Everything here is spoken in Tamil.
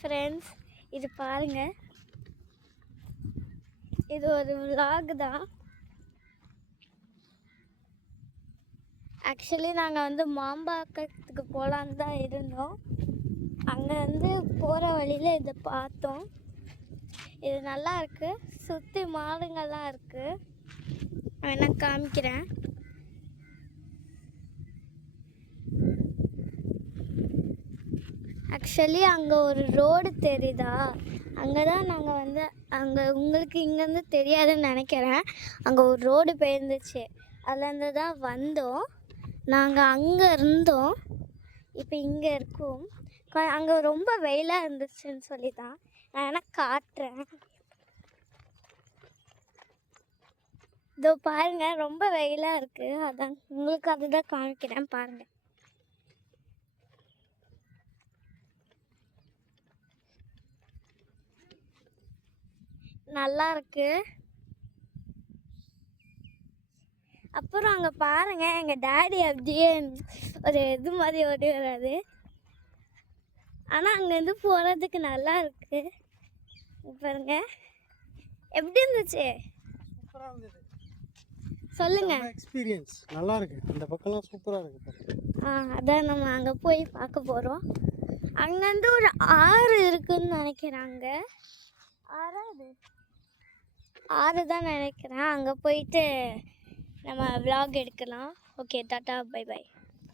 ஃப்ரெண்ட்ஸ், இது பாருங்க, இது ஒரு vlog தான். ஆக்சுவலி நாங்கள் மாம்பாக்கத்துக்கு போகலான்னு தான் இருந்தோம். அங்கே போகிற வழியில் இதை பார்த்தோம். இது நல்லா இருக்கு, சுற்றி மாடுங்கள்லாம் இருக்கு. வேணா காமிக்கிறேன். ஆக்சுவலி அங்கே ஒரு ரோடு தெரியுதா, அங்கே தான் நாங்கள் அங்கே உங்களுக்கு இங்கேருந்து தெரியாதுன்னு நினைக்கிறேன். அங்கே ஒரு ரோடு போயிருந்துச்சு, அதுலேருந்து தான் வந்தோம். நாங்கள் அங்கே இருந்தோம், இப்போ இங்கே இருக்கோம். அங்கே ரொம்ப வெயிலாக இருந்துச்சுன்னு சொல்லி தான் நான் வேணா காட்டுறேன். இதோ பாருங்க, ரொம்ப வெயிலாக இருக்குது, அதான் உங்களுக்கு அதுதான் காமிக்கிறேன் பாருங்கள். நல்லா இருக்கு. அப்புறம் அங்கே பாருங்க, எங்கள் டேடி அப்படியே ஒரு இது மாதிரி ஓடி வராது. ஆனால் அங்கேருந்து போகிறதுக்கு நல்லா இருக்கு. பாருங்க எப்படி இருந்துச்சு, சூப்பராக இருந்தது. சொல்லுங்க. எக்ஸ்பீரியன்ஸ் நல்லா இருக்கு, அந்த பக்கம்லாம் சூப்பராக இருக்கு. அதான் நம்ம அங்கே போய் பார்க்க போகிறோம். அங்கேருந்து ஒரு ஆறு இருக்குன்னு நினைக்கிறாங்க. ஆறு தான் நினைக்கிறேன். அங்கே போயிட்டு நம்ம vlog எடுக்கலாம். ஓகே, டாட்டா, பை பை.